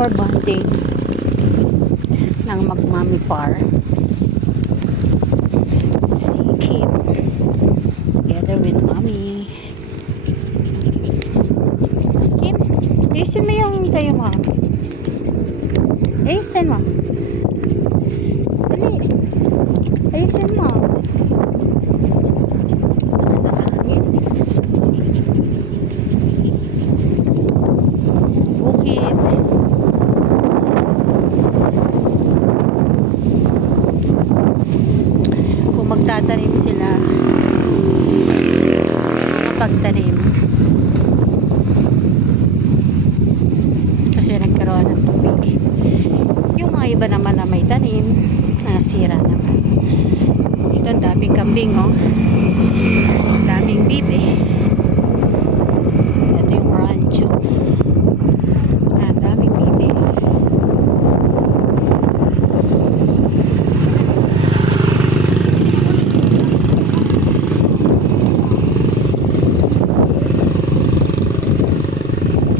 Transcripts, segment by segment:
our bonding ng Magmami Par. Si Kim together with Mommy. Kim, ayusin mo yung tayo mo. Ayusin mo. Dali. Ayusin mo. Sa hangin. Bukid. Kung magtatanim sila, makapagtanim. Kasi nagkaroon ng tubig. Yung mga iba naman na may tanim, nasira naman. Ito ang daming kambing, oh. Daming bibe. Ito yung rancho. Daming bibe.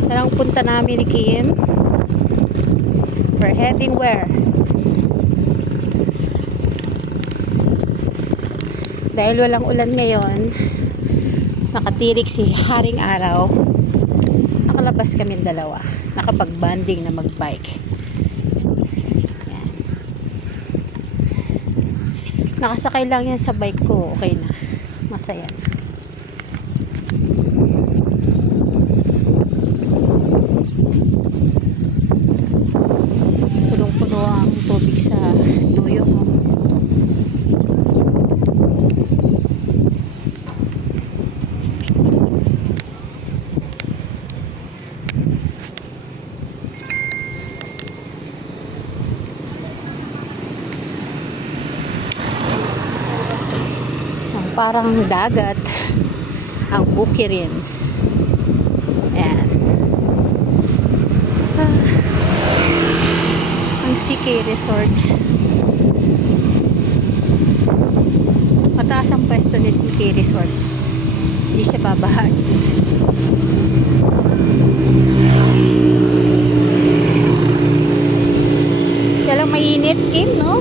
Saan ang punta namin ni Kim? We're heading where? Dahil walang ulan ngayon, nakatirik si Haring Araw, nakalabas kami dalawa, nakapag-banding na mag-bike. Yan. Nakasakay lang yan sa bike ko, okay na, masaya na. Punong-puno ang tubig sa duyo mo. Parang dagat ang Bukirin. Ayan. Ang CK Resort. Mataas ang pwesto ni CK Resort. Hindi siya babahan. Kaya lang mainit, Kim, no?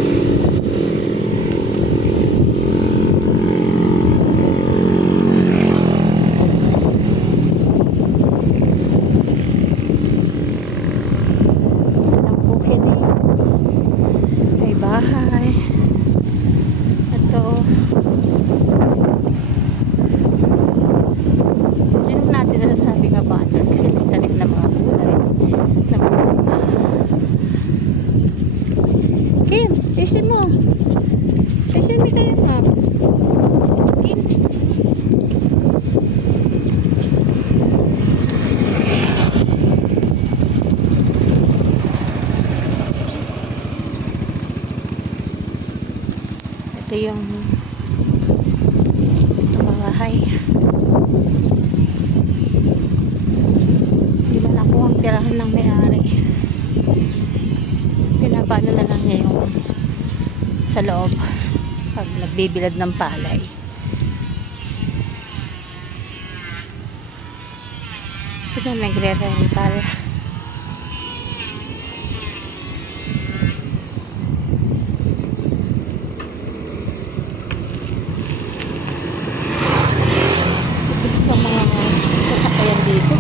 Bahay. Ito. Hindi natin nasasabi nga ba kasi may tanim na mga gulay na mga Kim, isin mo. Isin mo tayo mo. Kim. Ito yung bahay. Hindi ba nakuha ang tirahan ng may-ari? Pinapano na lang niya yung sa loob pag nagbibilad ng palay. Ito na nagre-rental. Sa mga sasakyan dito.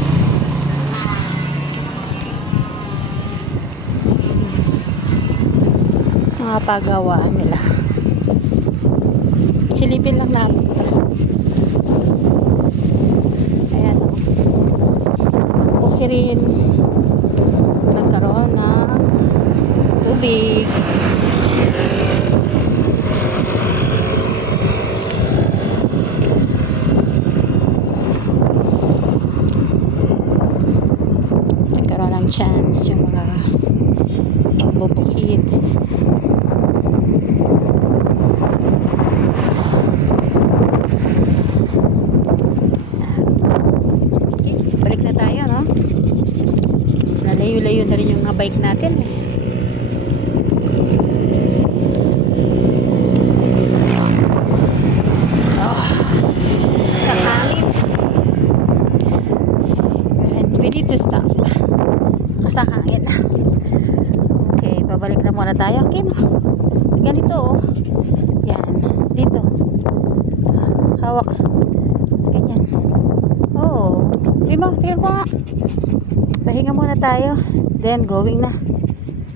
Mga pagawaan nila. Silipin lang namin ito. Ayan o. Bukirin. Nagkaroon ng tubig. Chance yung mga bubukid. Balik na tayo, no? Nalayo-layo na rin yung mga bike natin eh. Sa hangin. And we need to stop. malakas ang hangin. Okay, babalik na muna tayo. Kim, ganito oh. Yan, dito. Hawak. Ganyan. Oh, di ba? Tingnan ko nga. Pahinga muna tayo. Then, going na.